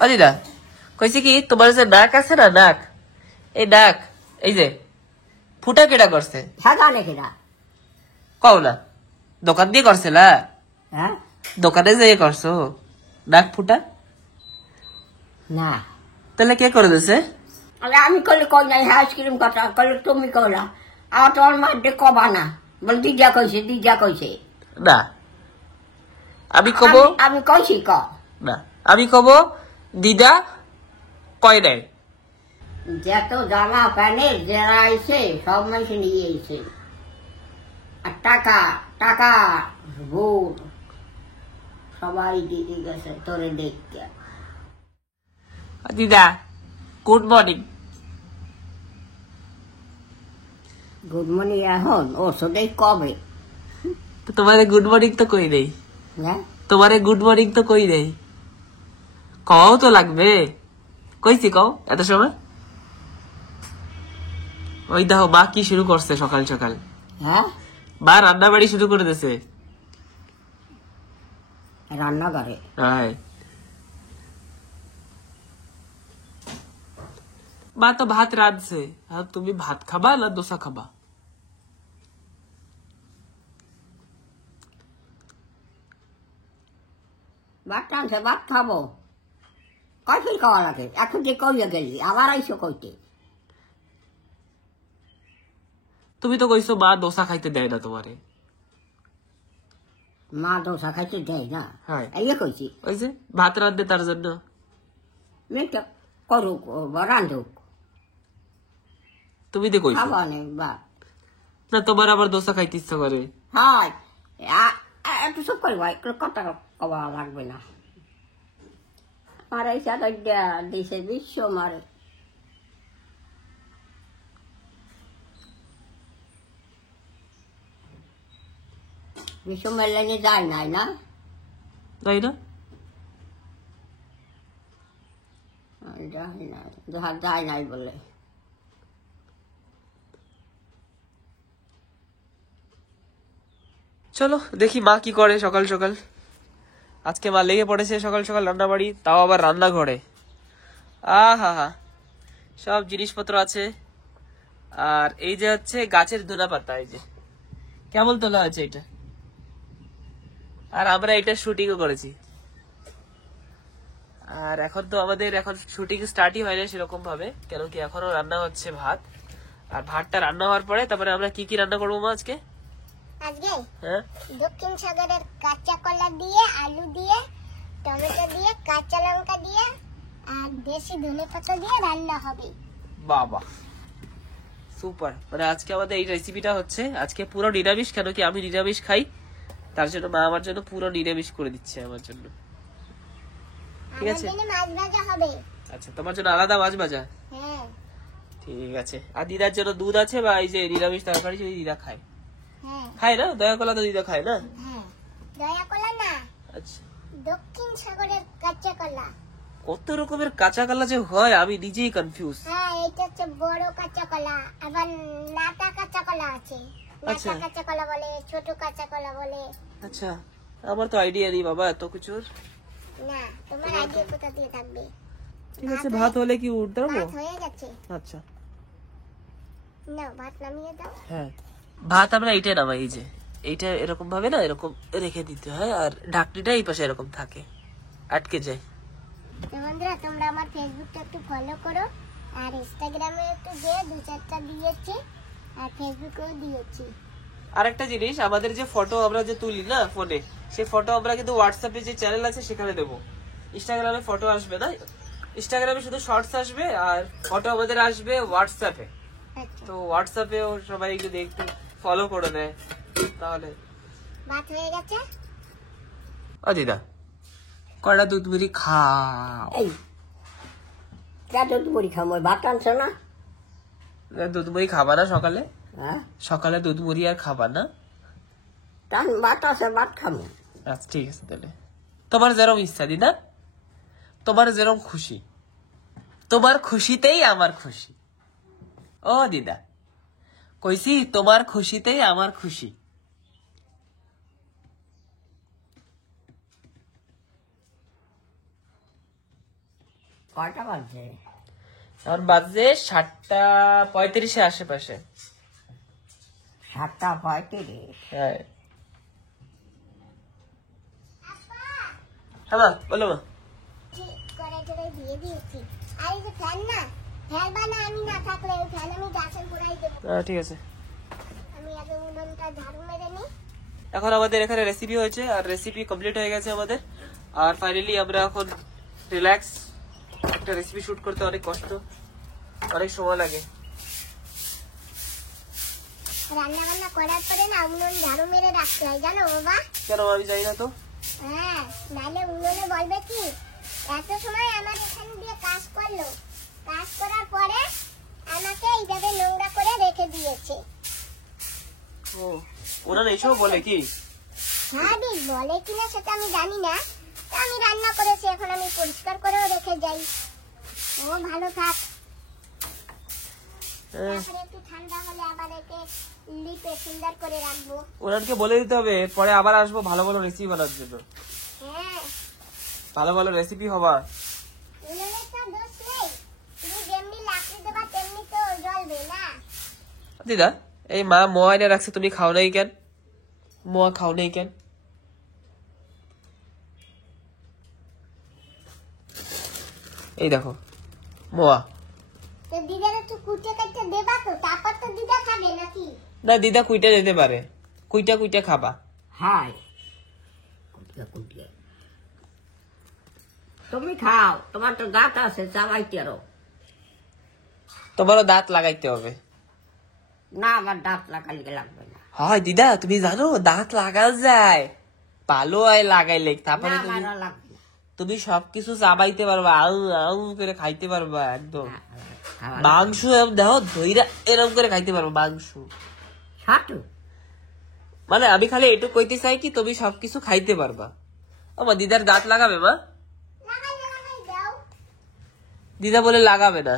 ও দিদা কইছি কি তোমার যে নাক আছে না, নাক, এই নাক এই যে ফুটা কেটা করছে? কও না, দোকান দিয়ে করছে না? হ্যাঁ, দোকানে যেয়ে করছো নাক ফুটা? না, তাহলে কে করে দিছে? আমি করলে কই নাই, আইসক্রিম কথা করলে তুমি কইলা। আর তোমার মাঠে কবা না, বল দিদা কইছে। না আমি কব, আমি কইছি ক না আমি কব দিদা কয় নাই। যত জামা প্যান্টের যারা আইছে সব মানুষ নিয়ে আইছে। আর টাকা টাকা ভোট সবাই দিয়ে গেছে তোরে দেখতে। দিদা গুড মর্নিং। গুড মর্নিং এখন ওষুধে কবে? তোমারে গুড মর্নিং তো কই নেই, হ্যাঁ, তোমারে গুড মর্নিং তো কই নেই, কও তো লাগবে। কইছি কও এত সময়? ওই দেখো মা কি শুরু করছে সকাল সকাল। হ্যাঁ, মা রান্না বাড়ি শুরু করে দিয়েছে রান্নাঘরে। মা তো ভাত রাঁধছে, আর তুমি ভাত খাবা না দোসা খাবা? ভাত টানছে, ভাত খাবো। কয়ফিল খাওয়া লাগে? এখন যে কইয়া গেলি আবার আইসো কইতে। তুমি তো কইছো মা দোসা খাইতে দেয় না তোমারে। মা দোসা খাইতে দেয় না? হ্যাঁ, এই কইছি। ওই যে ভাত রাঁধবে তার জন্য। মেয়েটা করুক বা রান্ধুক, তুমি তো কইছো খাবা নেই বা না, তোমার আবার দোসা খাইতে ইচ্ছা করে। হয়। একটু সব করি ভাই, কথা কবা লাগবে না। আমার এই সাথে দিছে বিশ্ব মারে। বিশ্ব মেলানি যায় নাই না, তাই না? যায় নাই বলে। চলো দেখি মা কি করে সকাল সকাল। আজকে মা লেগে পড়েছে সকাল সকাল রান্না বাড়ি, তাও আবার রান্নাঘরে। আহা, সব জিনিসপত্র আছে। আর এই যে হচ্ছে গাছের ধনা পাতা, এই যে কেমন তোলা আছে এটা। আর আমরা এটা শুটিংও করেছি। আর এখন তো আমাদের এখন শুটিং স্টার্টই হয় না সেরকম ভাবে, কেন কি এখনো রান্না হচ্ছে ভাত। আর ভাতটা রান্না হওয়ার পরে তারপরে আমরা কি কি রান্না করবো মা আজকে? আজকে হ্যাঁ, দক্ষিণ সাগরের কাঁচা কলা দিয়ে, আলু দিয়ে, টমেটো দিয়ে, কাঁচা লঙ্কা দিয়ে আর দেশি ধনেপাতা দিয়ে রান্না হবে। বাবা সুপার। মানে আজকে আমাদের এই রেসিপিটা হচ্ছে আজকে পুরো নিরামিষ, কেন কি আমি নিরামিষ খাই, তার জন্য মা আমার জন্য পুরো নিরামিষ করে দিচ্ছে আমার জন্য। ঠিক আছে, আমার জন্য মাছ ভাজা হবে। আচ্ছা তোমার জন্য আলাদা মাছ ভাজা? হ্যাঁ, ঠিক আছে। আর দিদার জন্য দুধ আছে, বা এই যে নিরামিষ তরকারি যদি দিদা খায়। হ্যাঁ, খায় না? দয়া কলা তো দিদা খায় না? হ্যাঁ, দয়া কলা না, আচ্ছা, দক্ষিণ সাগরের কাঁচা কলা। কত রকমের কাঁচা কলা যে হয় আমি নিজেই কনফিউজ। হ্যাঁ, এটা হচ্ছে বড় কাঁচা কলা, আবার নাটা কাঁচা কলা আছে। আচ্ছা। নাটা কাঁচা কলা বলে, ছোট কাঁচা কলা বলে। আচ্ছা, আমার তো আইডিয়া নেই বাবা এত কিছুর। না, তোমার আইডিয়া কোথা দিয়ে থাকবে? ঠিক আছে, ভাত হলে কি উঠতে পারবো? ভাত হয়ে গেছে। আচ্ছা, না, ভাত নামিয়ে দাও। হ্যাঁ ভাত আমরা এইটাই নামাই, এই যে এইটা এরকম ভাবে না এরকম রেখে দিতে হয়, আর ঢাকনিটা এই পাশে এরকম থাকে, আটকে যায়। তো বন্ধুরা, তোমরা আমার ফেসবুকটা একটু ফলো করো, আর ইনস্টাগ্রামে একটু গিয়ে 2-4টা দিয়েছি, আর ফেসবুকেও দিয়েছি। আর একটা জিনিস, আমাদের যে ফটো আমরা যে তুলি না ফোনে, সেই ফটো আমরা কিন্তু হোয়াটসঅ্যাপে যে চ্যানেল আছে সেখানে দেবো। ইনস্টাগ্রামে ফটো আসবে না, ইনস্টাগ্রামে শুধু শর্টস আসবে, আর ফটো আমাদের আসবে হোয়াটসঅ্যাপে। আচ্ছা, তো হোয়াটসঅ্যাপেও সবাই যদি একটু ফলো করে দেয় তাহলে। ভাত হয়ে গেছে। ও দিদা কয়টা দুধ মুড়ি খাও। এই দুধ মুড়ি খাবো, ভাত আনছো না? দুধ মুড়ি খাবা না সকালে? হ্যাঁ, সকালে দুধ মুড়ি আর খাবা না? তার ভাত আছে, ভাত খাবো। আচ্ছা ঠিক আছে, তাহলে তোমার যেরকম ইচ্ছা দিদা, তোমার যেরকম খুশি, তোমার খুশিতেই আমার খুশি। ও দিদা কইছি তোমার খুশিতেই আমার খুশি। কয়টা বাজছে? এখন বাজে 7:35 আশেপাশে। 7:35। হ্যাঁ হ্যাঁ মা, বলো মা। কড়াই টড়াই দিয়ে দিয়েছি। আর এই যে ফ্যান না, ফ্যান বানা আমি না থাকলে ওই ফ্যান আমি গাছের গোড়ায় দেবো। ঠিক আছে। আমি আগে উনুনটা ঝাড়ু মেরে নিই। এখন আমাদের এখানে রেসিপি হয়েছে আর রেসিপি কমপ্লিট হয়ে গেছে আমাদের। আর ফাইনালি আমরা এখন রিল্যাক্স। একটা রেসিপি শুট করতে অনেক কষ্ট, অনেক সময় লাগে। রান্না বান্না করার পরে না উনুন ঝাড়ু মেরে রাখতে হয়, জানো বাবা? কেন আমি জানি না তো। হ্যাঁ, নাহলে উনুনে বলবে কি এত সময় আমার এখানে দিয়ে কাজ করলো, কাজ করার পরে আমাকে এইভাবে নোংরা করে রেখে দিয়েছে। ও, ওরা এসব বলে কি? হ্যাঁ দিক বলে কিনা সেটা আমি জানি না, তা আমি রান্না করেছি, এখন আমি পরিষ্কার করেও রেখে যাই। ও ভালো থাক, তারপরে একটু ঠান্ডা হলে আবার একে লিপে সুন্দর করে রাখবো। ওনাকে বলে দিতে হবে পরে আবার আসবো ভালো ভালো রেসিপি বানার জন্য। হ্যাঁ, ভালো ভালো রেসিপি হবা। উনুনের তো দোষ নেই, তুমি যেমনি লাকড়ি দেবা তেমনি তো জ্বলবে না। দিদা, এই মা মোয়া এনে রাখছে, তুমি খাও নাই কেন? মোয়া খাও নাই কেন? এই দেখো মোয়া। তো দিদার একটু কুটে কাটতে দেবা তো, তারপর তো দিদা খাবে নাকি? না, দিদা কুইটা যেতে পারে, কুইটা কুইটা খাবা। হাই, কুটিয়ে তুমি খাও, তোমার তো দাঁত আছে, চাবাইতে আরো। তোমারও দাঁত লাগাইতে হবে। না, আমার দাঁত লাগাইলে লাগবে না। হয় দিদা, তুমি জানো দাঁত লাগা যায়, ভালো হয় লাগাইলে। তারপরে না, তুমি আমার লাগবে না। তুমি সবকিছু চাবাইতে পারবা, আউ আউ করে খাইতে পারবা একদম। না, খাওয়া মাংস দেখো ধইরা এরকম করে খাইতে পারবা মাংস। ছাটু মানে আমি খালি এটুকু কইতে চাই কি তুমি সবকিছু খাইতে পারবা। আমার দিদার দাঁত লাগাবে মা? লাগাই দাও। দিদা বলে লাগাবে না।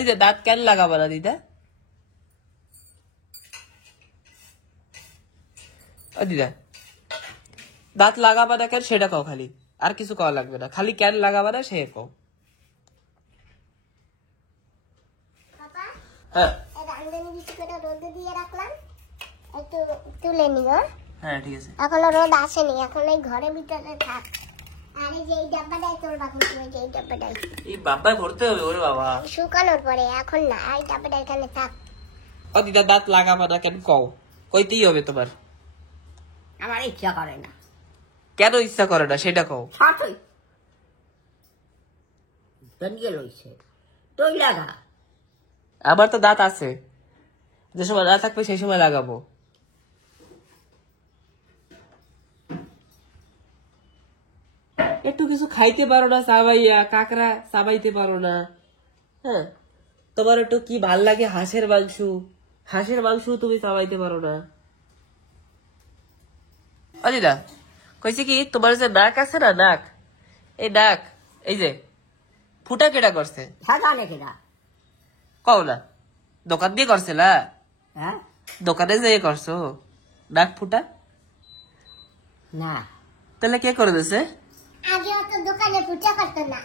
দিদা দাঁত কেন লাগাবে না দিদা? দিদা দাঁত লাগাবে না কেন সেটা কও, খালি আর কিছু কওয়া লাগবে না, খালি কেন লাগাবে না সে কও। পাপা, হ্যাঁ এই রান্ধনি বিচি করে রোদে দিয়ে রাখলাম, একটু তুলে নিও। হ্যাঁ ঠিক আছে। এখনো রোদ আসেনি, এখন এই ঘরের ভিতরে থাক। আর এই যে এই ডাব্বাটাই তোর রাখুন, তুমি যে এই ডাব্বাটাই এই বাব্বাই ভরতে হবে ওরে বাবা। শুকানোর পরে, এখন না, এই ডাব্বাটা এখানে থাক। দিদা দাঁত লাগাবে না কেন কও, কইতেই হবে তোমার। আমার ইচ্ছা করে না। কেন ইচ্ছা করে না সেটা কও। ছাটুই বেরিয়ে লইছে, তুই লাগা। আমার তো দাঁত আছে, যে সময় না থাকবে সেই সময় লাগাবো। একটু কিছু খাইতে পারো না চাবাইয়া, কাকড়া চাবাইতে পারো না। হ্যাঁ, তোমার একটু কি ভাল লাগে হাঁসের মাংস, হাঁসের মাংস তুমি চাবাইতে পারো না। দিদা কইছে কি তোমার যে নাক আছে না, নাক, এই নাক এই যে ফুটা কেটা করছে সাদা নাকি না? কও না, দোকান দিয়ে করছে না? হ্যাঁ, দোকানে যেয়ে করছো নাক ফুটা? না, তাহলে কে করে দিছে? আগে অত দোকানে ফুটা করতো না,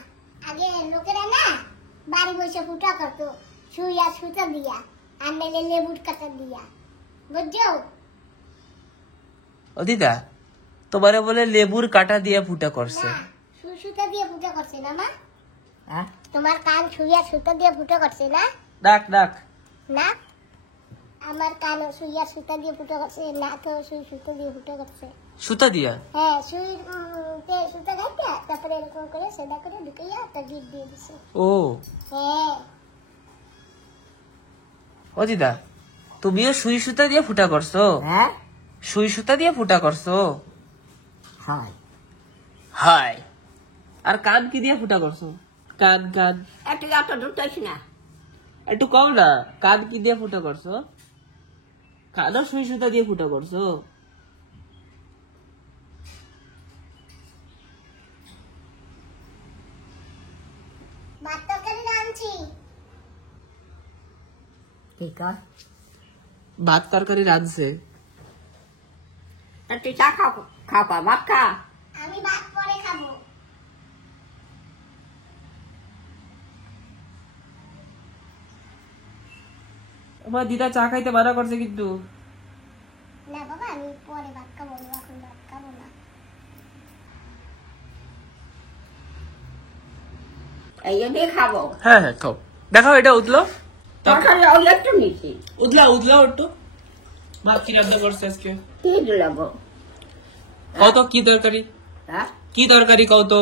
আগে লোকেরা না বাড়ি বসে ফুটা করতো, সুইয়া সুতা দিয়া আর নাইলে লেবুর কাটা দিয়া, বুঝছো? ও দিদা, তোমারে বলে লেবুর কাটা দিয়ে ফুটা করছে? না, সুই সুতা দিয়ে ফুটা করছে না মা? হ্যাঁ, তোমার কান সুইয়া সুতা দিয়ে ফুটা করছে না? নাক নাক না, আমার কান সুইয়া সুতা দিয়ে ফুটা করছে, নাকে সুই সুতা দিয়ে ফুটা করছে। সুতা দিয়া? হ্যাঁ, সুই সুতা গাইতে তারপরে এরকম করে সেটা করে ঢুকাইয়া একটা গিট দিয়ে দিছে। ও হ্যাঁ, ও দিদা, তুমিও সুই সুতা দিয়ে ফুটা করছো? হ্যাঁ, সুই সুতা দিয়ে ফুটা করছো? হয়। হাই, আর কান কি দিয়ে ফুটা করছো? কান কান একটু এত দুটাইস না। একটু কম না, কান কি দিয়ে ফুটা করছো? কানও সুই সুতা দিয়ে ফুটা করছো? ভাত তরকারি রাঁধছি। ঠিক আছে, ভাত তরকারি রাঁধছে। তুই চা খাও, খাও ভাত খা। আমি ভাত পরে খাবো। আমার দিদা চা খাইতে মানা করছে কিন্তু। না বাবা, আমি পরে ভাত খাবো, আমি এখন ভাত খাবো না। এই যে দিয়ে খাবো। হ্যাঁ হ্যাঁ খাও। দেখাও এটা উঠলো, তরকারি ওই একটু নিচ্ছি। উদলাও একটু। মা কি রান্না করছে আজকে? কি দিলাম? কত কি তরকারি? হ্যাঁ, কি তরকারি কত?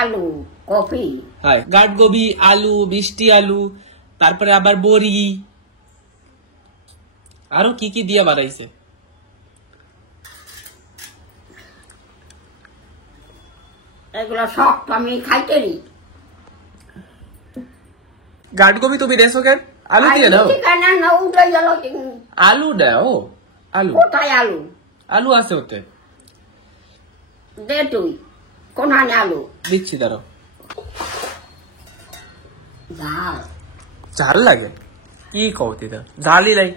আলু, কফি, হ্যাঁ, গাটগোবি, আলু, মিষ্টি আলু, তারপরে আবার বড়ি, আরো কি কি দিয়ে বানাইছে। এগুলো সব তো আমি খাইতেরি। গাটগোবি তুমি দেছো কেন? আলু দিয়ে দাও। না উঠে গেল। আলু দাও। আলু কোথায় আলু? আলু আছে ওতে। দে তুই কোন আলু দিচ্ছি, দাঁড়াও। ডাল ঝাল লাগে? কি কও দিদা, ঝালই নাই।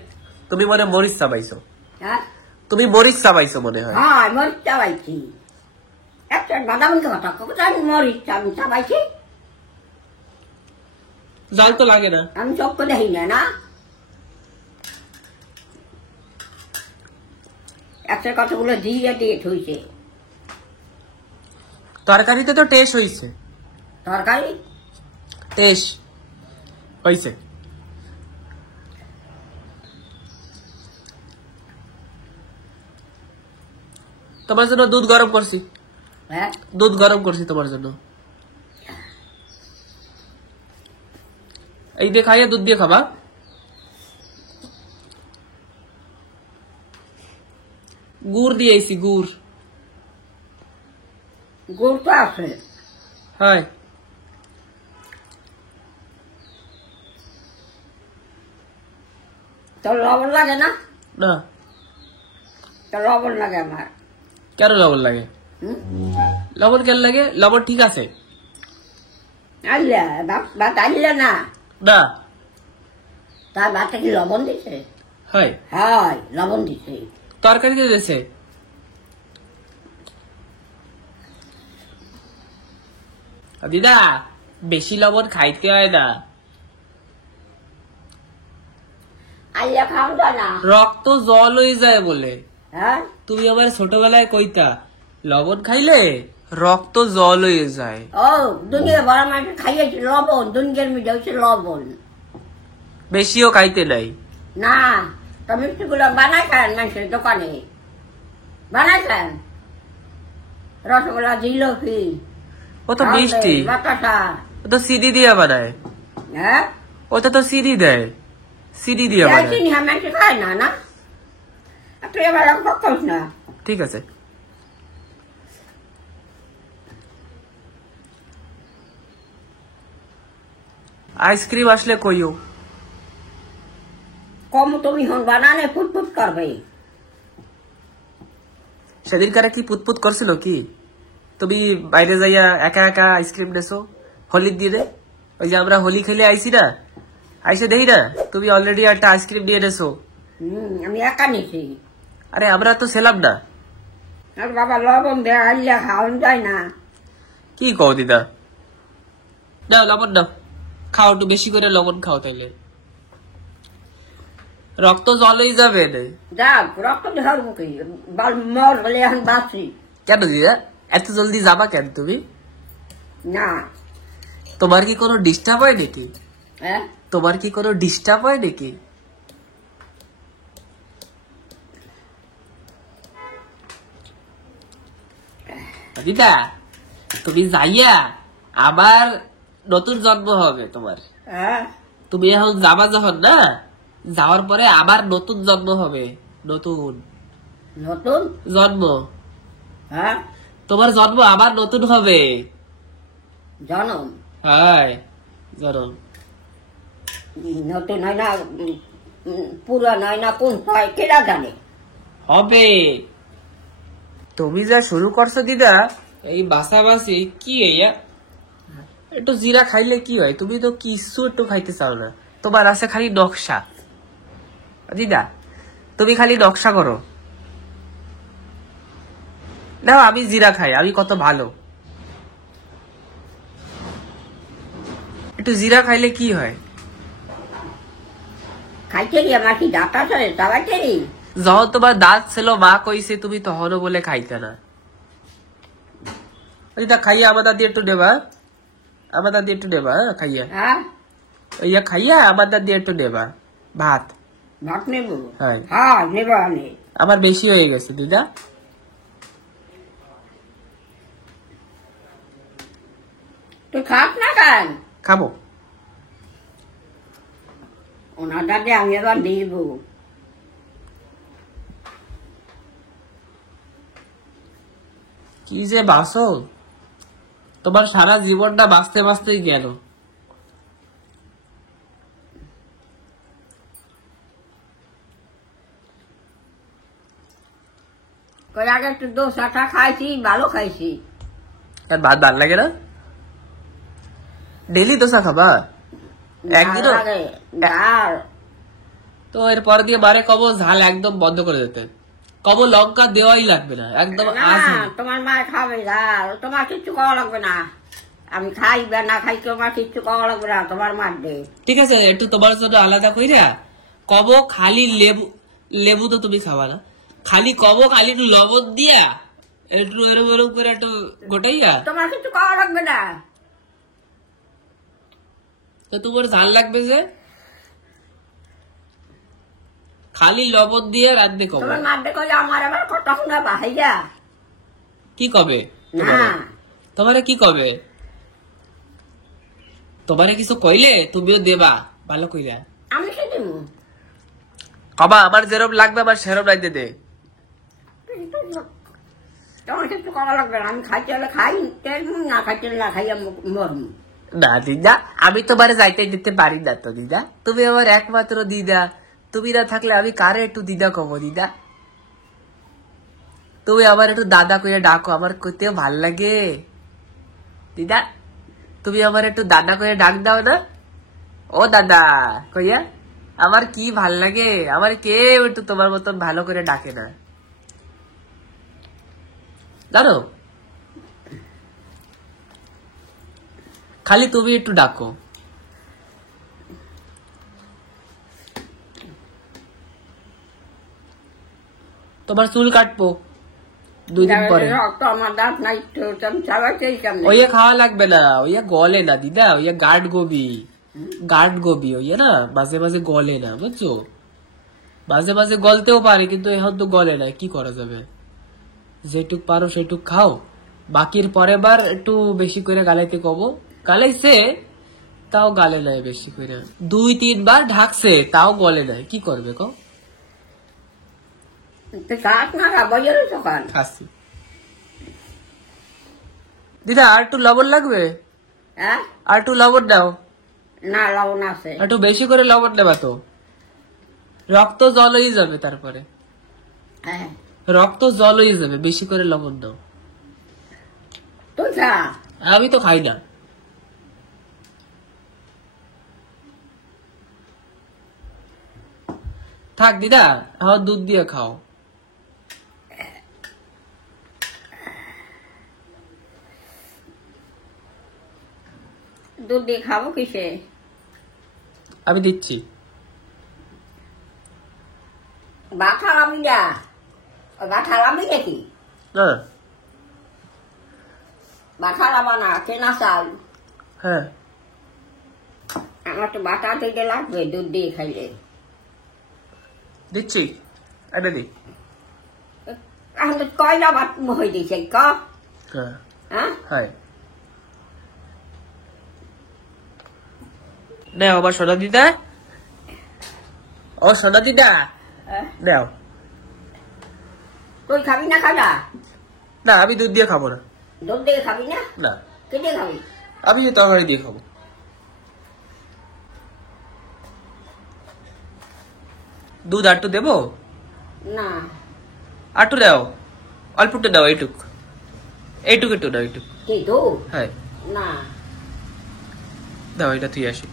তুমি মনে মরিচ চাবাইছো। হ্যাঁ তুমি মরিচ চাবাইছো মনে হয়। হ্যাঁ মরিচ চাবাইছি। একটা বাদাম কথা কোথায় মরিচ আমি চাবাইছি? ঝাল তো লাগে না। আমি চোখ দেখি না। একটা কতগুলো দিয়ে দিয়ে থইছে। তরকারিতে তো টেস্ট হইছে। তরকারি টেস্ট হইছে। তোমার জন্য দুধ গরম করছি। হ্যাঁ দুধ গরম করছি তোমার জন্য। এই দিয়ে খাইয়া দুধ দিয়ে খাবা। গুড় দিয়েছি, গুড়। গুড় তো আছে। হ্যাঁ, তোর লবণ লাগে না? না। তোর লবণ লাগে আমার। কেন লবণ লাগে? হুম? লবণ কেন লাগে? লবণ ঠিক আছে। আনলে ভাত আনলে না, না। তার ভাতে কি লবণ দিছে? হয়, হয় লবণ দিছে। তরকারিতে দিয়েছে। দিদা বেশি লবণ খাইতে হয় না, আইয়া খাও না। রক্ত জল হয়ে যায় বলে। হ্যাঁ তুমি আমার ছোটবেলায় কইতা লবণ খাইলে রক্ত জল হয়ে যায়। ও দুনিয়া বড় মাছ খাইয়েছি লবণ, দুনিয়ার মধ্যে হচ্ছে লবণ। বেশিও খাইতে নাই। না তো মিষ্টিগুলো বানাই খান মানুষের দোকানে, বানাই খান। রসগোল্লা, জিলাপি, ও তো মিষ্টি, বাতাসা। ও তো সিডি দিয়ে বানায়। হ্যাঁ ওটা তো সিডি দেয়, সিডি দিয়ে বানায়। চিনি মানুষ খায় না। না তুই এবার করিস না। ঠিক আছে। আইসক্রিম আসলে কইও। কম তুমি হন বানানে ফুটফুট করবে। সেদিন কারে কি পুতপুত করছিল কি? তুমি বাইরে যাইয়া একা একা আইসক্রিম নেছো হোলির দিনে। ওই যে আমরা হোলি খেলে আইসি না, আইসে দেখি না তুমি অলরেডি একটা আইসক্রিম নিয়ে নেছো। আমি একা নিছি। আরে আমরা তো ছিলাম না। আর বাবা লবণ দেয়া আইলে খাওয়ান যায় না। কি কও দিদা? নাও লবণ নাও, খাও একটু বেশি করে লবণ খাও, তাইলে রক্ত জলেই যাবে না। যাক রক্ত দেখার মুখে মর বলে এখন বাঁচি। কেন দিদা এত জলদি যাবা কেন তুমি? না তোমার কি কোনো ডিস্টার্ব হয় নাকি? হ্যাঁ তোমার কি কোনো ডিস্টার্ব হয় নাকি? দিদা তুমি যাইয়া আবার নতুন জন্ম হবে তোমার। হ্যাঁ তুমি এখন যাবা যখন না, যাওয়ার পরে আবার নতুন জন্ম হবে। নতুন নতুন জন্ম, হ্যাঁ তোমার জন্ম আবার নতুন হবে। জনম হ্যাঁ জন্ম নতুন হয় না, পুরান হয় না, কোন হয় কেরা জানে। হবে। তুমি যা শুরু করছো দিদা এই বাসাবাসি কি এইয়া, একটু জিরা খাইলে কি হয়? তুমি তো কিছু একটু খাইতে চাও না, তোমার আছে খালি নকশা। দিদা তুমি খালি নকশা করো। না আমি জিরা খাই, আমি কত ভালো। একটু জিরা খাইলে কি হয়? খাইতে রি আমার কি দাঁত আছে চাবাইতে রি? যখন তোমার দাঁত ছিল মা কইছে তুমি তখনও বলে খাইতে না। দিদা খাইয়া আমার দাদি একটু দেবা, আমার দাদি একটু দেবা খাইয়া। হ্যাঁ ইয়া খাইয়া আমার দাদি একটু দেবা ভাত। ভাত নেব? হ্যাঁ হ্যাঁ নেব আমি। আমার বেশি হয়ে গেছে দিদা। তুই খাস না কেন? খাবো। ওনার দাদি আমি এবার দিব। কি যে বাঁচো, তোমার সারা জীবনটা বাঁচতে বাঁচতেই গেল। কই আগে একটু দোসাটা খাইছি, ভালো খাইছি। আর ভাত ভাল লাগে না? ডেলি দোসা খাবা? একদিনও? ভালো লাগে, ডাল। তো এরপর দিয়ে মারে কব ঝাল একদম বন্ধ করে দিতে, কব লঙ্কা দেওয়াই লাগবে না, একদম না আজ তোমার মা খাবে ডাল, তোমার কিচ্ছু খাওয়া লাগবে না। আমি খাইবে না খাই, তোমার কিচ্ছু খাওয়া লাগবে না, তোমার মারবে। ঠিক আছে, একটু তোমার জন্য আলাদা কইরা কব খালি লেবু, লেবু তো তুমি খাবা না, খালি কব খালি একটু লবণ দিয়া একটু এরম এরম করে একটু গোটাইয়া। তোমার কিছু খাওয়া লাগবে না। তো তোমার ঝাল লাগবে যে, খালি লবণ দিয়ে রাঁধতে কব। তোমার মারবে কই আমার আবার কত শুনে বাহাইয়া। কি কবে না তোমারে কি কবে? তোমারে কিছু কইলে তুমিও দেবা ভালো কইরা। আমি কি দিব? কবা আমার যেরম লাগবে আমার সেরম রাইতে দে। তোমার কিছু খাওয়া লাগবে না, আমি খাইতে হলে খাই, না খাইতে হলে না খাইয়া মরম। না দিদা, আমি তোমার যাইতে দিতে পারি না তো দিদা, তুমি আমার একমাত্র দিদা, তুমি না থাকলে আমি কারে একটু দিদা কব দিদা? তুমি আমার একটু দাদা কইয়া ডাকো, আমার কইতে ভাল লাগে দিদা। তুমি আমার একটু দাদা কইয়া ডাক দাও না, ও দাদা কইয়া। আমার কি ভাল লাগে, আমার কেউ একটু তোমার মতন ভালো করে ডাকে না জানো, খালি তুমি একটু ডাকো। তোমার চুল কাটবো 2 দিন পরে। আমার দাঁত নাই তো চাবাইতেই কেমন। ওইয়া খাওয়া লাগবে না, ওইয়া গলে না দিদা, ওইয়া গার্ড গোবি, গার্ড গোবি ওইয়া না মাঝে মাঝে গলে না, বুঝছো? মাঝে মাঝে গলতেও পারে কিন্তু এখন তো গলে না, কি করা যাবে? যেটুক পারো সেটুক খাও, বাকির পরে বার একটু বেশি করে গালাইতে কব। গালাইছে তাও গালে নাই বেশি করে, 2-3 বার ঢাকছে তাও গলে নাই, কি করবে কও? তুই খাস না খাবার দোকান খাসি। দিদা আর একটু লবণ লাগবে? হ্যাঁ আর একটু লবণ দাও। না লবণ আছে। একটু বেশি করে লবণ নেবা তো, রক্ত জল হয়ে যাবে, তারপরে হ্যাঁ রক্ত জল হয়ে যাবে, বেশি করে লবণ দাও। তুই খা। আমি তো খাই না। থাক দিদা, আমার দুধ দিয়ে খাও। দুধ দিয়ে খাবো কিসে? আমি দিচ্ছি। ভাত হারাবি না, ভাত হারাবি নাকি? না ভাত হারাবা না, কেনা চাল। হ্যাঁ আমার তো বাটা দিতে লাগবে দুধ দিয়ে খাইলে। দিচ্ছি, এটা দি। এখন তো কয়লা ভাত হয়ে দিয়েছে ক? হ্যাঁ হ্যাঁ হ্যাঁ নাও আমার সোনা দিদা, ও সোনা দিদা নাও। তুই খাবি না খাবা? না আমি দুধ দিয়ে খাবো না। দুধ দিয়ে খাবি না? না কে দিয়ে খাবি? আমি তরকারি দিয়ে খাবো। দুধ আরটু দেবো? না আরটু দাও, অল্পটু দাও, এইটুক এইটুক একটু দাও, এইটুক। কি দুধ? হ্যাঁ না দাও, এটা তুই আসি।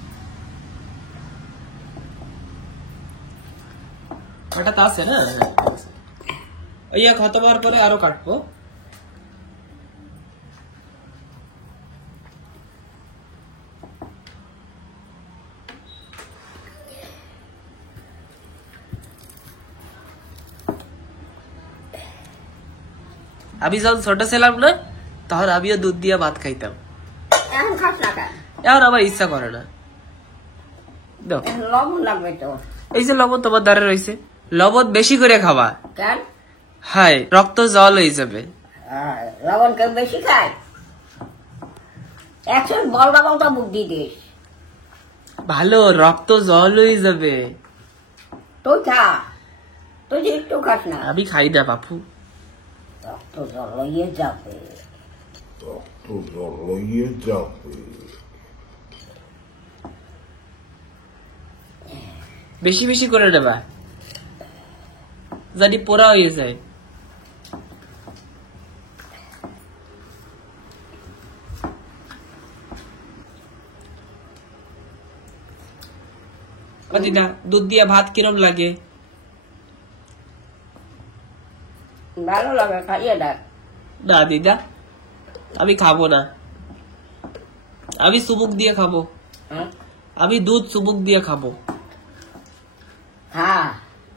ওটা তো আছে না, ওইয়া খতম হওয়ার পরে আরো কাটবো। আমি যখন ছোট ছিলাম না তখন আমিও দুধ দিয়ে ভাত খাইতাম, এখন খাস না কেন? এখন আমার ইচ্ছা করে না। দাও, এখন লবণ লাগবে তো। এই যে লবণ তোমার দ্বারা রয়েছে, লবণ বেশি করে খাবা, কেন? হাই রক্ত জল হয়ে যাবে। লবণ কেউ বেশি খায়? একশো বলবা বলতা বুদ্ধি দিস। ভালো, রক্ত জল হয়ে যাবে। তুই খা, তুই যে একটু খাস না। আমি খাই না বাপু। রক্ত জল হয়ে যাবে। বেশি বেশি করে নেবা, জানি পোড়া হয়ে যায়। দিদা দুধ দিয়া ভাত কিরম লাগে? ভালো লাগে, খাইয়ে দেখ। না দিদা, আমি খাবো না, আমি চুমুক দিয়ে খাবো, হ্যাঁ? আমি দুধ চুমুক দিয়ে খাবো। খা,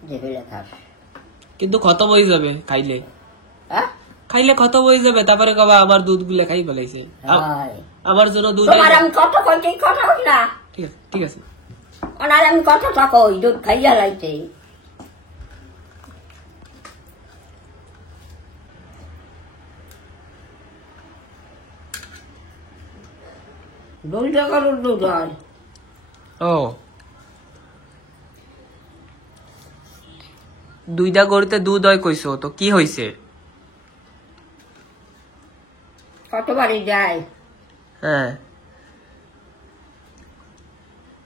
যে ফেলে খাস। কিন্তু খতম হয়ে যাবে খাইলে, হ্যাঁ? খাইলে খতম হয়ে যাবে, তারপরে কবা আমার দুধ গুলা খাই ফেলাইছে। হয়। আমার জন্য দুধ তোমার আমি কত কইছি, কথা কই না। ঠিক আছে ঠিক আছে। ওনার আমি কথা কই, দুধ খাইয়া লাইছে। দুইটা গরুর দুধ হয়। ও, দুইটা গরুতে দুধ হয় কইছো, তো কি হয়েছে? কত বাড়ি যায়? হ্যাঁ,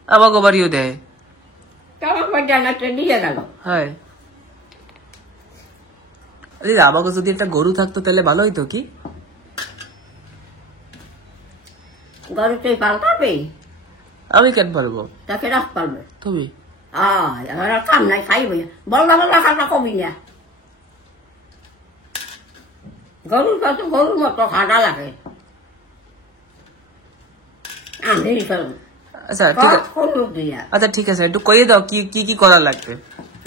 আমাকে বাড়িও দেয়। তোমার জানাতে দিয়ে গেল। হ্যাঁ, আমাকে যদি একটা গরু থাকতো তাহলে ভালো হইতো কি? গরু তুই পাল্টাবে? আমি কেন পারবো? তাকে রাখ পারবে তুমি? আমার কাম নাই, খাইবি বললা বললা খাতা কবি না। গরুর কাছে গরুর মতো খাটা লাগে। আমি আচ্ছা ঠিক আছে, দিয়া। আচ্ছা ঠিক আছে, একটু কইয়ে দাও কি কি কি করার লাগবে।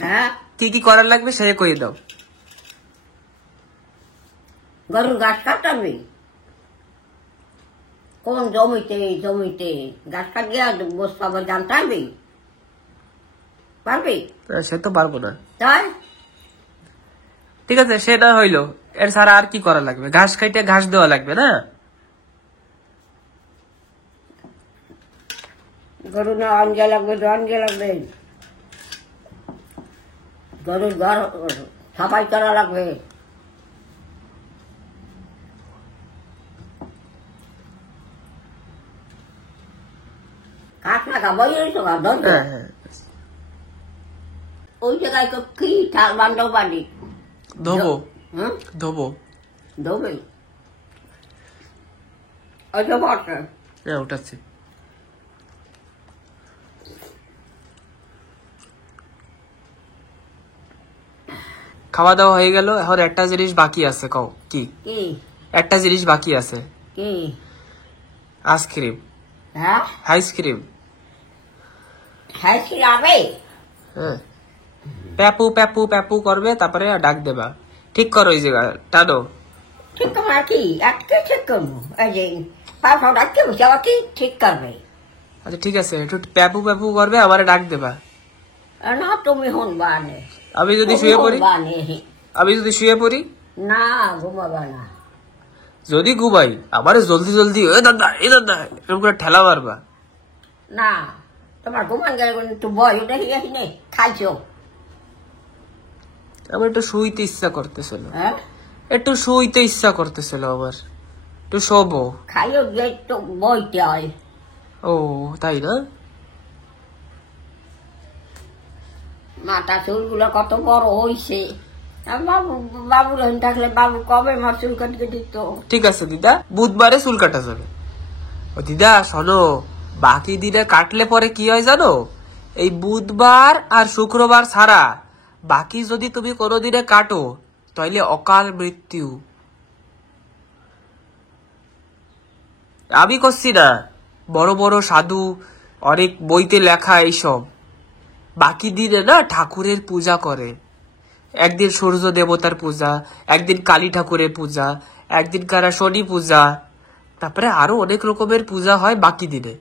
হ্যাঁ, কি কি করার লাগবে সে কইয়ে দাও। গরুর গাছ কাটাবি? কোন জমিতে জমিতে গাছ কাটিয়া বসতে আবার জানতে পারবি? পারবি? সে তো পারবো না। তাই ঠিক আছে, সেটা হইলো, এর ছাড়া আর কি করা লাগবে? ঘাস খাইতে ঘাস দেওয়া লাগবে না? গরু না আনজা লাগবে, আনজা লাগবে। গরুর ঘর সাফাই করা লাগবে। কাঠ না খাবই তো হ্যাঁ হ্যাঁ, ওই জায়গায় কি ঠাল বান্ধব বাড়ি ধোবো হ্যাঁ ধোবো। ধোবে ওই তো বটে। হ্যাঁ উঠাচ্ছি। খাওয়া দাওয়া হয়ে গেল, এখন একটা জিনিস বাকি আছে, কও কি? কি একটা জিনিস বাকি আছে, কি? আইসক্রিম। হ্যাঁ, আইসক্রিম। হ্যাঁ কি যাবে? হ্যাঁ, প্যাপু প্যাপু প্যাপু করবে, তারপরে ডাক দেবা। ঠিক করো এই জায়গা, টানো। ঠিক তোমার কি আজকে ঠিক করবো? এই যে পাউডার ডাকতে বসে আবার কি ঠিক করবে? আচ্ছা ঠিক আছে, একটু প্যাপু প্যাপু করবে, আমারে ডাক দেবা। না তুমি শুনবা নে। আমি যদি শুয়ে পড়ি? শুনবা নে। আমি যদি শুয়ে পড়ি? না ঘুমাবা না। যদি ঘুমাই আমারে জলদি জলদি এ দাদা এরকম করে ঠেলা মারবা। না তোমার ঘুমান গেলে একটু বয় ওটা কি নেই খাইছো? আমার একটু শুইতে ইচ্ছা করতেছিল, হ্যাঁ একটু শুইতে ইচ্ছা করতেছিল আমার, একটু শোবো। খাইও গিয়ে একটু বইতে হয়। ও তাই না? মাথা চুলগুলো কত বড় হইছে। বাবু বাবু রহিন থাকলে বাবু কবে মার চুল কাটকে দিত। ঠিক আছে দিদা, বুধবারে চুল কাটা যাবে। ও দিদা শোনো, বাকি দিনে কাটলে পরে কি হয় জানো? এই বুধবার আর শুক্রবার ছাড়া বাকি যদি তুমি কোনো দিনে কাটো তাহলে অকাল মৃত্যু। আমি করছি না, বড় বড় সাধু, অনেক বইতে লেখা এইসব। বাকি দিনে না ঠাকুরের পূজা করে, একদিন সূর্য দেবতার পূজা, একদিন কালী ঠাকুরের পূজা, একদিন কারা শনি পূজা, তারপরে আরো অনেক রকমের পূজা হয় বাকি দিনে।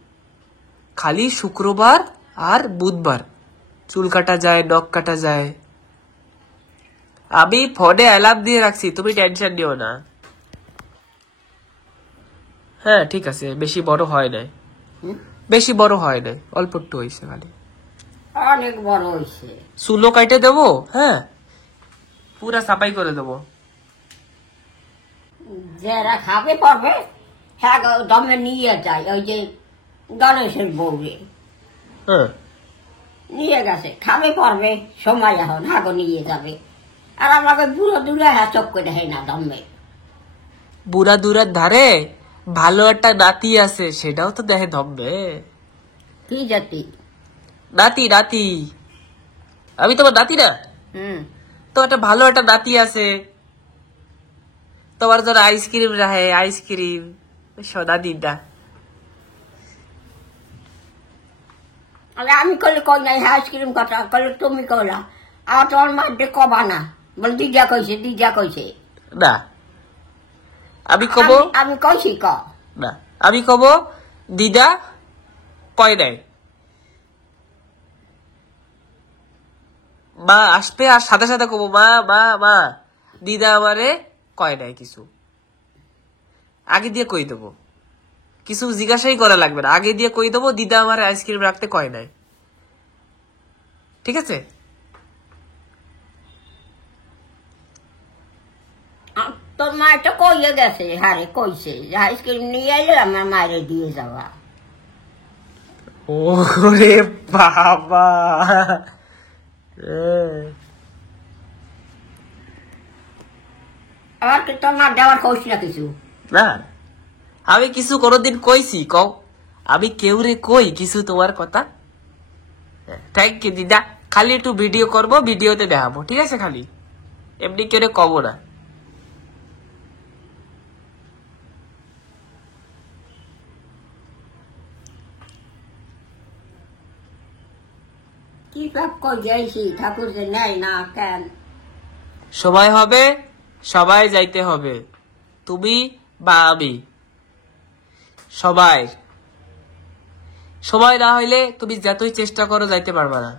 খালি শুক্রবার আর বুধবার চুল কাটা যায়, নখ কাটা যায়। আমি ফোনে অ্যালার্ম দিয়ে রাখছি, তুমি টেনশন নিও না। হ্যাঁ ঠিক আছে, বেশি বড় হয় নাই, হুম? বেশি বড় হয় নাই, অল্প একটু হয়েছে খালি। অনেক বড় হয়েছে। চুলও কাটে দেবো, হ্যাঁ পুরা সাফাই করে দেবো। যারা খাবে পারবে হ্যাঁ দমে নিয়ে যায়, ওই যে গণেশের বউরে হ্যাঁ নিয়ে গেছে, খাবে পারবে, সময় এখন হাগো নিয়ে যাবে। আর আমাকে বুড়ো দূরে হ্যাঁ চোখ করে দেয় না দমে। বুড়া দূরের ধারে ভালো একটা নাতি আছে, সেটাও তো দেখে ধমবে। কি জাতি? নাতি নাতি, আমি তোমার নাতি না? তো একটা ভালো একটা নাতি আছে, তোমার জন্য আইসক্রিম রাখে, আইসক্রিম সোনা দিদা। আমি করলে কই নাই আইসক্রিম কথা, করলে তুমি কলা। আর তোমার মাঠে কবা না, বল দিদা কইছে, দিদা কইছে। না আমি কব, আমি কইছি ক না আমি কব দিদা কয় নাই। মা আসবে আর সাথে সাথে কব মা মা মা, দিদা আমারে কয় নাই কিছু। আগে দিয়ে কই দেবো, কিছু জিজ্ঞাসাই করা লাগবে না, আগে দিয়ে কই দেবো দিদা আমারে আইসক্রিম রাখতে কয় নাই। ঠিক আছে? তোর মা তো কইয়ে গেছে, হারে কইছে যে আইসক্রিম নিয়ে এলে আমার মায়ের দিয়ে যাওয়া। ওরে বাবা, আবার কি তোর মা দেওয়ার কইস না কিছু? না আমি কিছু কোনদিন কইছি কও? আমি কেউ রে কই কিছু তোমার কথা? থ্যাংক ইউ দিদা, খালি একটু ভিডিও করব, ভিডিওতে দেখাবো, ঠিক আছে? খালি এমনি কেউ রে কব না। কি পাপ কই যাইছি, ঠাকুর যে নেয় না কেন? সময় হবে, সবাই যাইতে হবে, তুমি বা আমি, সবাই। সময় না হইলে তুমি যতই চেষ্টা করো যাইতে পারবা না।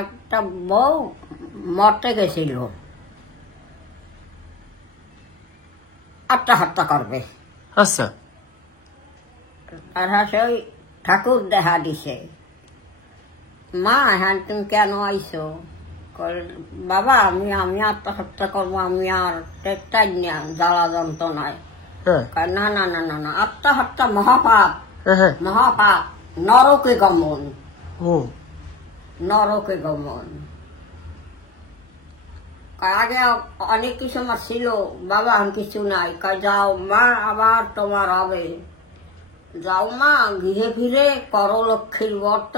একটা বউ মরতে গেছিল, আত্মহত্যা করবে। আচ্ছা, আর ওই ঠাকুর দেখা দিছে, মা হ্যাঁ তুমি কেন আইসো? বাবা আমি আমি আত্মহত্যা করবো, আমি আর টেকটাই না জ্বালা যন্ত্রণায়। না না না না না, আত্মহত্যা মহাপাপ, মহাপাপ, নরকে গমন, নরকে গমন। আগে অনেক কিছু আমার ছিল, বাবা আমি কিছু নাই, যাও মা আবার তোমার হবে, যাও মা গৃহে ফিরে করো লক্ষ্মীর মত,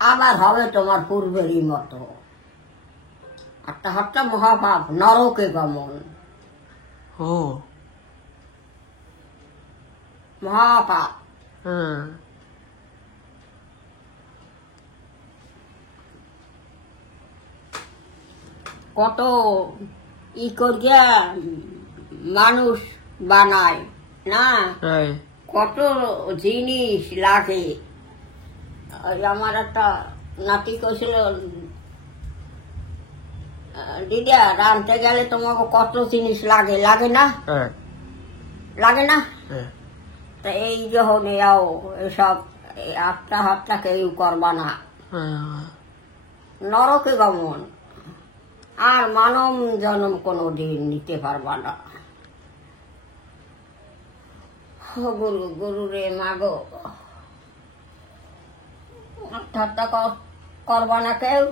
আবার হবে তোমার পূর্বেরই মতো। আত্মহত্যা মহাপাপ, নরকে গমন, মহাপাপ। কত ই করিয়া মানুষ বানায় না, কত জিনিস লাগে। আমার একটা নাতি কইছিল, দিদা রাঁধতে গেলে তোমাকে কত জিনিস লাগে, লাগে না? লাগে না? তা এই যখন এও এসব আত্মহত্যা কেউ করবা না, নরকে গমন, আর মানব জন্ম কোনো দিন নিতে পারবা না। গুরু গুরু রে মাগো, আত্মহত্যা করবা না কেউ,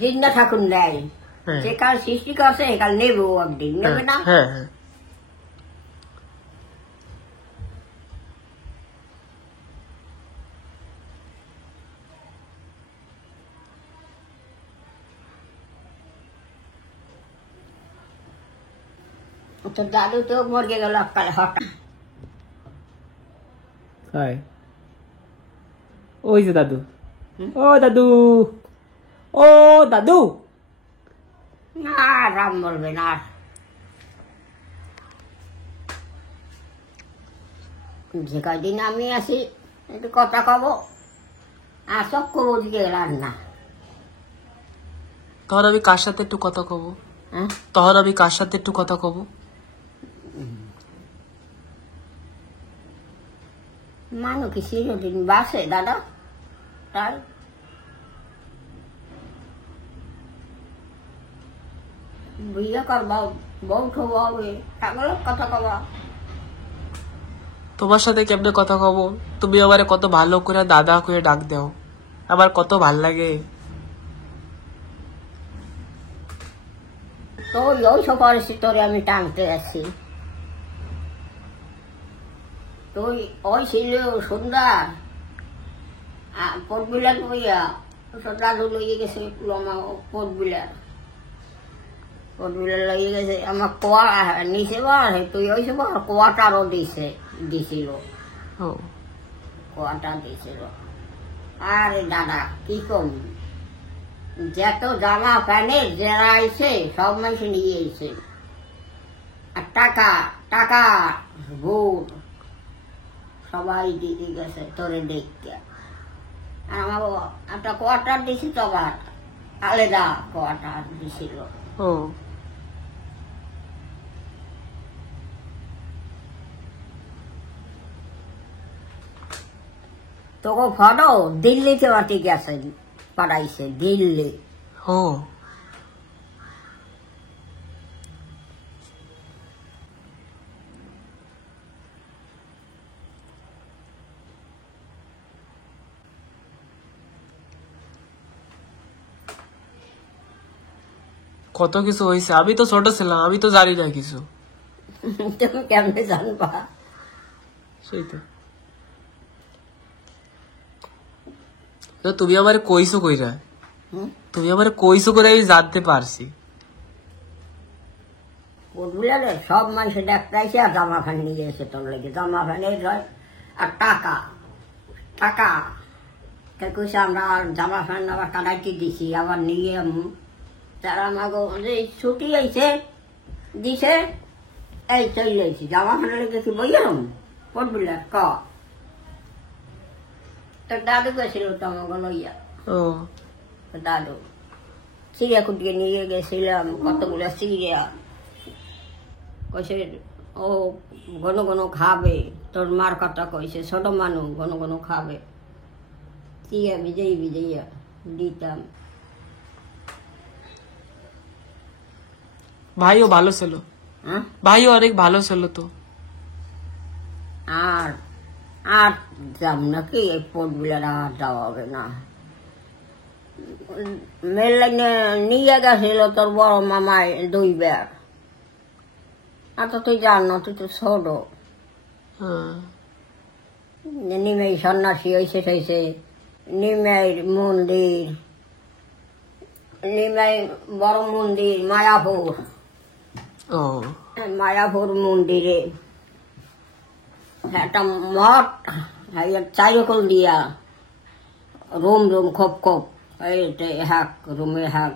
জিন্দা ঠাকুর নেয়, যে কাল সৃষ্টি করছে সে কাল নেবো, একদিন নেবে না? তোর দাদু তো মরে গেল কাল হঠাৎ। হাই ওই যে দাদু, ও দাদু, ও দাদু। আর রাম বলবে না আর। যে কদিন আমি আসি একটু কথা কব, আর সব করবো দিকে রান্না। তখন আমি কার সাথে একটু কথা কব? হ্যাঁ, তখন আমি কার সাথে একটু কথা কব? মানু কি চিরদিন বাসে দাদা? তাই বিয়ে করবা, বউ ঠব হবে, তাহলে কথা কবা। তোমার সাথে কেমনে কথা কব? তুমি আমারে কত ভালো করে দাদা করে ডাক দাও, আমার কত ভাল লাগে। তো ওই সব পরিস্থিতি আমি টানতে আছি। তুই ওই ছিল সন্ধ্যা পটবিলার লইয়া, দাদু লইয়ে গেছে পটবিলার লইয়ে গেছে। আমার কোয়া নিচে বার, তুই ওই সব কোয়াটারও দিছিল, ও কোয়াটা দিছিল। আরে দাদা কি কম, যত জামা প্যান্টের যারা আইছে সব মানুষ নিয়ে এসে, আর টাকা টাকা ভোট সবাই দিয়ে গেছে তোরে দেখতে। আর আমার একটা কোয়ার্টার দিছি, তো আবার আলাদা কোয়ার্টার দিছিল। ও তোকে ফটো দিল্লিতে বাটি গেছে, পাঠাইছে দিল্লি। ও কত কিছু হয়েছে, আমি তো ছোট ছিলাম, আমি তো জানি না কিছু। তুমি কেমনে জানবা? সেই তো। তো তুমি আমার কইছো কইরা, তুমি আমার কইছো করে আমি জানতে পারছি। বুঝলে সব মানুষ দেখতেছে, আর জামা প্যান্ট নিয়ে এসে তোর লেগে, জামা প্যান্টের আর টাকা টাকা কইছে আমরা জামা প্যান্ট আবার কাটাইতে দিছি, আবার নিয়ে তারা আমাকে যে ছুটি আইছে দিছে, এই চলে আইছি জামা প্যান্ট লেগে কি বইলাম পটবিলা ক। তোর দাদু গেছিল তো আমাকে লইয়া, ও দাদু চিড়িয়া কুটিয়ে নিয়ে গেছিলাম, কতগুলো চিড়িয়া। কইছে ও ঘন ঘন খাবে, তোর মার কথা কইছে, ছোট মানুষ ঘন ঘন খাবে। চিড়িয়া ভিজাইয়া দিতাম। ভাইও ভালো ছিল, হ্যাঁ, ভাইও অনেক ভালো ছিল তো। আর আর যাব নাকি এই পটবিলার আর যাওয়া হবে না। মেল লাইনে নিয়ে গেছিল তোর বড় মামায় 2 বার। আর তো তুই জান না, তুই তো ছোট। হ্যাঁ নিমেই সন্ন্যাসী হয়েছে ঠেছে, নিমের মন্দির, নিমাই বড় মন্দির মায়াপুর, ও মায়াপুর মন্দিরে একটা মঠ, চারিকল দিয়া রুম রুম খোপ খোপ, এইটা হাক রুমে হাক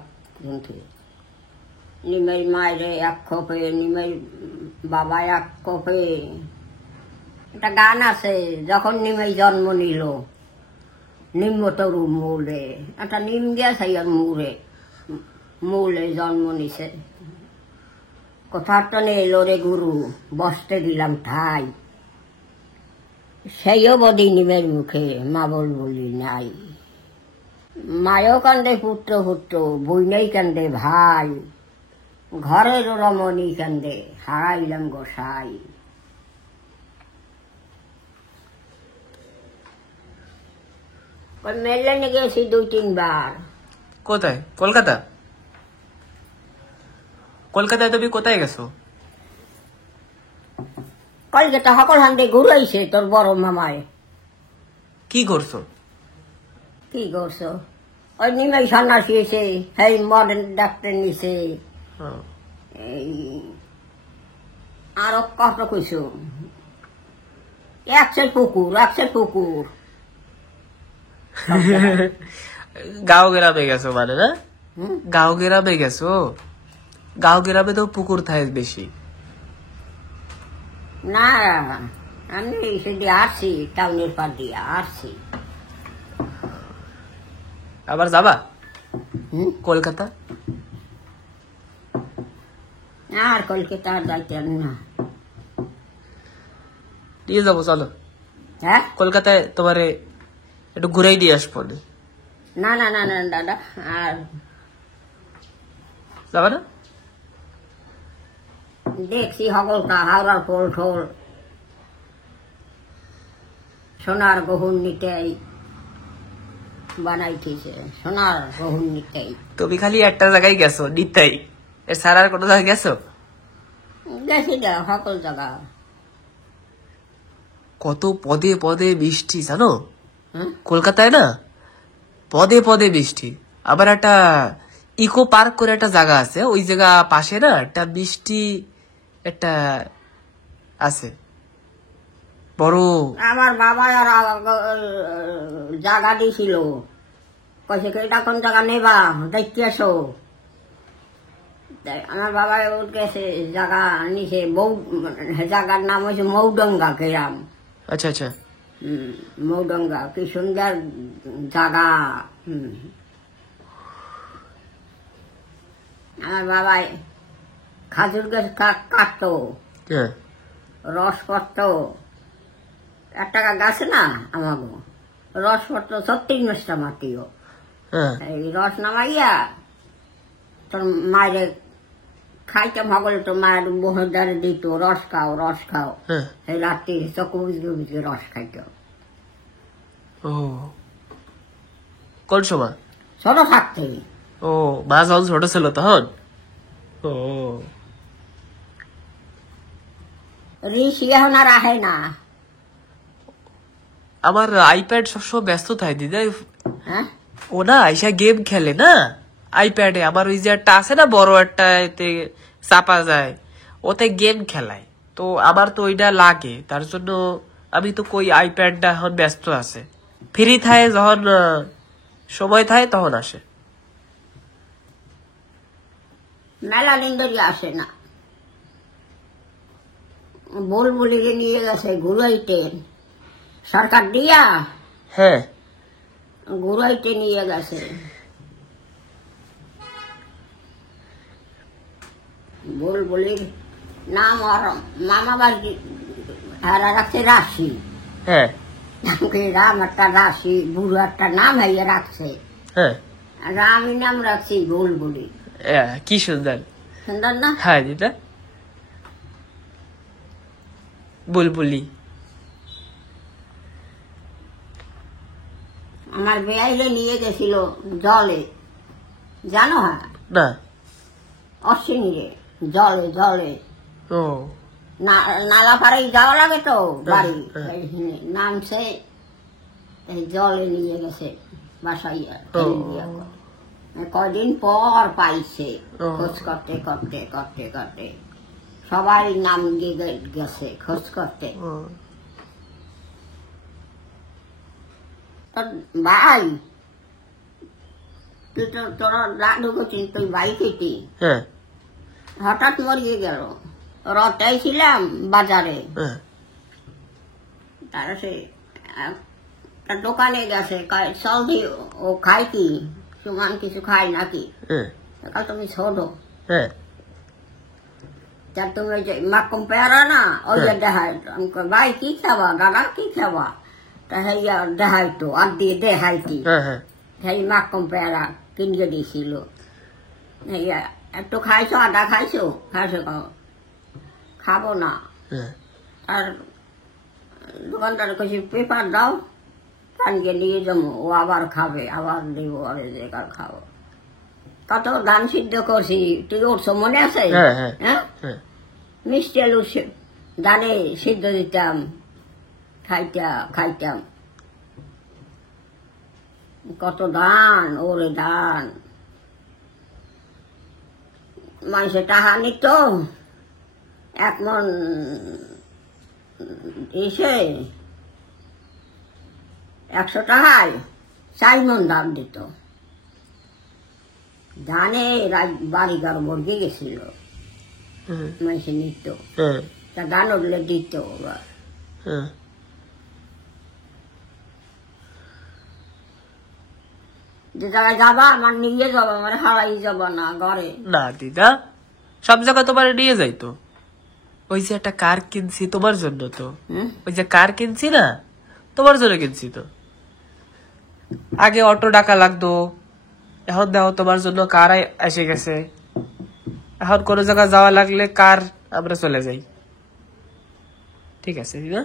নিমের মায়ের এক খোপে, নিমের বাবা এক খোপে। একটা গান আছে, যখন নিমেই জন্ম নিল নিম্বতরু মূলে, একটা নিম গেছে আর মূলে জন্ম নিছে। কোথাটা এলো রে গুরু, বসতে দিলাম ঠাই, সেইও বদি নিমের মুখে মা বলি নাই। মায়ও কান্দে পুত্র পুত্র, বইনাই কান্দে ভাই, ঘরের রমণী কান্দে হারাইলাম গোসাই। মেললাইনে গেছি 2-3 বার। কোথায়? কলকাতা? কলকাতায় তুমি কোথায় গেছো? কলকাতা সকল হান্ডে ঘুরাইছে তোর বড় মামায়। কি করছো? কি করছো? ওই নিমাই সন্ন্যাসী এসে, 'হেই মডার্ন ডাক্তার নিছে, হ্যাঁ। এই আরো কত কিছু একশো পুকুর গাঁও গ্রামে গেছো মানে না? হুম? গাঁও গ্রামে গেছো? গাঁও গ্রামে তো পুকুর থাকে বেশি। না আমি সেদিন আসছি টাউনের পার দিয়ে আসছি। আবার যাবা হুম? কলকাতা? আর কলকাতা আর যাইতে না। নিয়ে যাবো চলো, হ্যাঁ কলকাতায় তোমারে একটু ঘুরাই দিয়ে আসবো। না না না না দাদা আর যাবা না? দেখছি হগলকা হাওড়ার পোল ঠোল সোনার গহন নিতেই বানাইতেছে, সোনার গহন নিতেই। তুমি খালি একটা জায়গায় গেছো নিতাই, এর ছাড়া আর কোনো জায়গায় গেছো? গেছি না সকল জায়গা। কত পদে পদে বৃষ্টি জানো হ্যাঁ কলকাতায় না, পদে পদে বৃষ্টি। আবার একটা ইকো পার্ক করে একটা জায়গা আছে, ওই জায়গা পাশে না একটা বৃষ্টি একটা আছে বড়। আমার বাবা আর জায়গা দিয়েছিল, কইছে কি এটা কোন জায়গা নেবা দেখতে আসো। তাই আমার বাবা গেছে জায়গা নিছে, জায়গার নাম হয়েছে মৌডঙ্গা গ্রাম। আচ্ছা আচ্ছা, মৌডঙ্গা কি সুন্দর জায়গা। আমার বাবাই খাজুর গাছ কাটতো, হ্যাঁ রস পড়তো। একটা গাছ না আমাগো রস পড়তো 36 মাটিও। হ্যাঁ এই রস নামাইয়া তোর মায়ের খাইতাম, হগলে তো মায়ের বহের দ্বারে দিত রস খাও। হ্যাঁ। এই রাত্রি চকু বুঝবে রস খাইত। ও কোন সময়? ছোট থাকতে ও মা যখন ছোট ছিল তখন? ও ঋষি এখন আর আহে না। আমার আইপ্যাড সবসময় ব্যস্ত থাকে দিদা। হ্যাঁ ও না আইসা গেম খেলে না আইপ্যাডে। আমার ওই যে একটা আছে না বড় একটা, এতে চাপা যায়, ওতে গেম খেলায়। তো আমার তো ওইটা লাগে, তার জন্য আমি তো কই আইপ্যাডটা এখন ব্যস্ত আছে। ফ্রি থাকে যখন সময় থাকে তখন আসে। মেলা দিন ধরে আসে না। বুলবুলিকে নিয়ে গেছে ঘুরাইতে সরকার দিয়া, হ্যাঁ ঘুরাইতে নিয়ে গেছে। বুলবুলির নাম আর মামা বাড়ি হারা রাখছে রাশি। হ্যাঁ রাম একটা রাশি, বুড়ো একটা নাম হাইয়া রাখছে। হ্যাঁ। আর আমি নাম রাখছি বুলবুলি। কি সুন্দর, সুন্দর না? হ্যাঁ দিদা বুলবুলি। আমার বেয়াইলে নিয়ে গেছিল জলে, জানো? হ্যাঁ না। অশ্বিনীরে জলে ও নালা পাড়াই যাওয়া লাগে তো বাড়ি, হ্যাঁ। এইখানে নামছে, এই জলে নিয়ে গেছে বাসাইয়া। কদিন পর পাইছে, ও। খোঁজ করতে করতে করতে করতে সবাই নাম দিয়ে গেছে খোঁজ করতে। ও। তোর ভাই তুই তো তোর লাডু করছিস, তুই ভাই খেতি হ্যাঁ হঠাৎ মরিয়ে গেল। রটাই ছিলাম বাজারে, হ্যাঁ তারা সে একটা দোকানে গেছে, চল দি ও খাই কি সুমান কিছু খাই নাকি? হ্যাঁ কাল তুমি ছোট, হ্যাঁ তা তুমি ওই যে মাকম পেয়ারা না ওই যে দেখাই, আমি কই, ভাই কি খাবা দাদা কি খাবা? তা হেয়া দেখাইতো আর দিয়ে দেখাইতি, হ্যাঁ হ্যাঁ সেই মাকম পেয়ারা কিনে দিয়েছিল। হেয়া একটু খাইছো, আদা খাইছো? খাবো না। হ্যাঁ। আর দোকানদার কাছে পেপার দাও, কানকে নিয়ে যাবো, ও আবার খাবে, আবার দেবো, আরে জায়গার খাবো। কত ধান সিদ্ধ করছি, তুই উঠছো মনে আছে? হ্যাঁ, হ্যাঁ। হ্যাঁ হ্যাঁ মিষ্টি আলু ধানে সিদ্ধ দিতাম, খাইতাম। কত ধান, ওরে ধান। মানুষের টাকা নিত, এক মন এসে 100 টাকায় 4 মন দাম দিত। ধানে বাড়ি গাড়ো বর্গে গেছিল, মানুষে নিত, তা ধান উঠলে দিত। যে জায়গায় যাবা আমার নিয়ে যাবো, আমার হারাই যাব না ঘরে। না দিদা, সব জায়গায় তোমার নিয়ে যাইতো। ওই যে একটা কার কিনছি তোমার জন্য, তো ওই যে কার কিনছি না তোমার জন্য কিনছি তো। আগে অটো ডাকা লাগতো, এখন দেখো তোমার জন্য কার এসে গেছে। এখন কোনো জায়গায় যাওয়া লাগলে কার আমরা চলে যাই। ঠিক আছে দিদা।